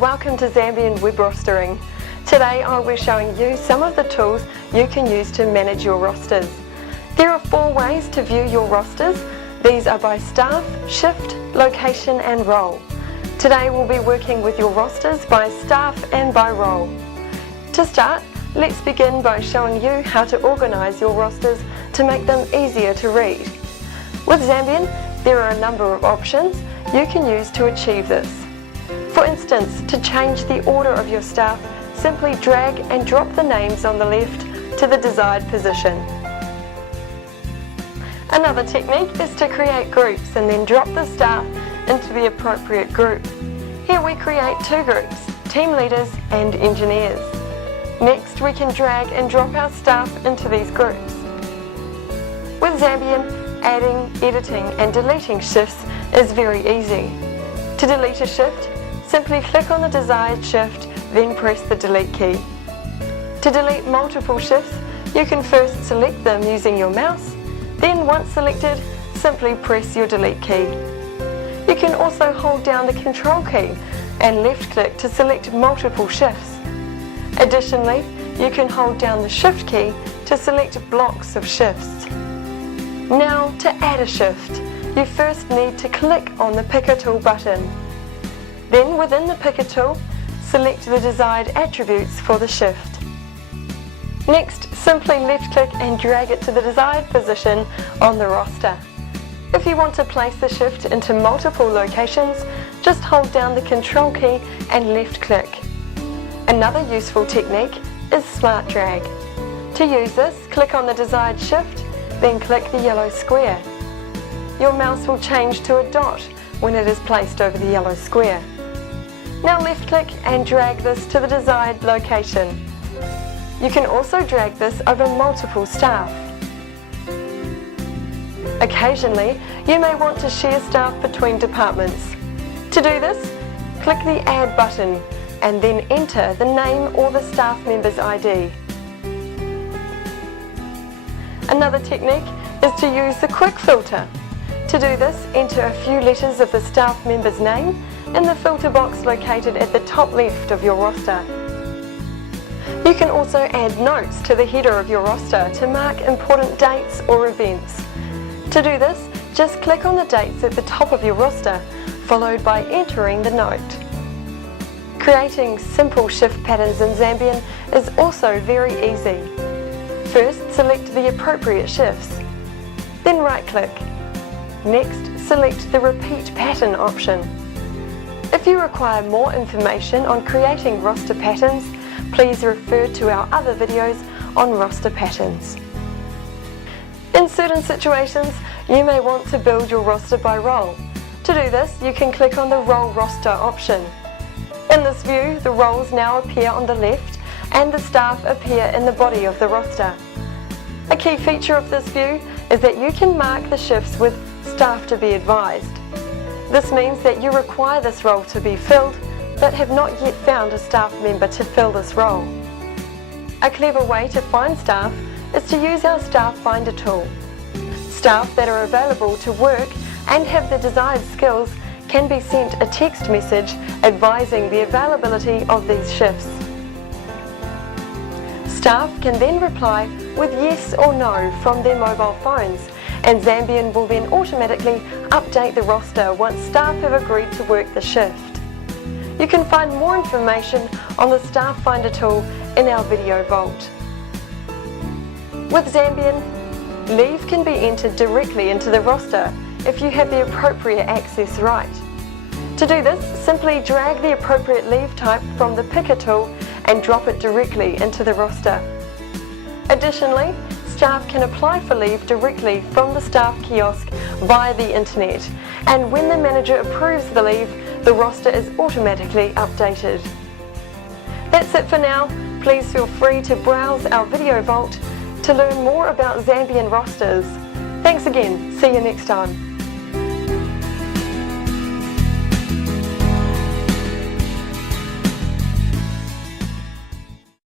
welcome to Zambion Web Rostering. Today I'll be showing you some of the tools you can use to manage your rosters. There are 4 ways to view your rosters. These are by staff, shift, location and role. Today we'll be working with your rosters by staff and by role. To start, let's begin by showing you how to organise your rosters to make them easier to read. With Zambion, there are a number of options you can use to achieve this. For instance, to change the order of your staff, simply drag and drop the names on the left to the desired position. Another technique is to create groups and then drop the staff into the appropriate group. Here we create 2 groups, team leaders and engineers. Next, we can drag and drop our staff into these groups. With Zambion, adding, editing and deleting shifts is very easy. To delete a shift, simply click on the desired shift, then press the delete key. To delete multiple shifts, you can first select them using your mouse, then once selected, simply press your delete key. You can also hold down the control key and left click to select multiple shifts. Additionally, you can hold down the shift key to select blocks of shifts. Now, to add a shift, you first need to click on the Picker Tool button. Then within the Picker Tool, select the desired attributes for the shift. Next, simply left click and drag it to the desired position on the roster. If you want to place the shift into multiple locations, just hold down the control key and left click. Another useful technique is Smart Drag. To use this, click on the desired shift, then click the yellow square. Your mouse will change to a dot when it is placed over the yellow square. Now left click and drag this to the desired location. You can also drag this over multiple staff. Occasionally, you may want to share staff between departments. To do this, click the Add button and then enter the name or the staff member's ID. Another technique is to use the quick filter. To do this, enter a few letters of the staff member's name in the filter box located at the top left of your roster. You can also add notes to the header of your roster to mark important dates or events. To do this, just click on the dates at the top of your roster, followed by entering the note. Creating simple shift patterns in Zambion is also very easy. First, select the appropriate shifts. Then right-click. Next, select the Repeat Pattern option. If you require more information on creating roster patterns, please refer to our other videos on roster patterns. In certain situations, you may want to build your roster by role. To do this, you can click on the Role Roster option. In this view, the roles now appear on the left and the staff appear in the body of the roster. A key feature of this view is that you can mark the shifts with Staff to be advised. This means that you require this role to be filled, but have not yet found a staff member to fill this role. A clever way to find staff is to use our Staff Finder tool. Staff that are available to work and have the desired skills can be sent a text message advising the availability of these shifts. Staff can then reply with yes or no from their mobile phones, and Zambion will then automatically update the roster once staff have agreed to work the shift. You can find more information on the Staff Finder tool in our video vault. With Zambion, leave can be entered directly into the roster if you have the appropriate access right. To do this, simply drag the appropriate leave type from the Picker tool and drop it directly into the roster. Additionally, staff can apply for leave directly from the staff kiosk via the internet, and when the manager approves the leave, the roster is automatically updated. That's it for now. Please feel free to browse our video vault to learn more about Zambion rosters. Thanks again. See you next time.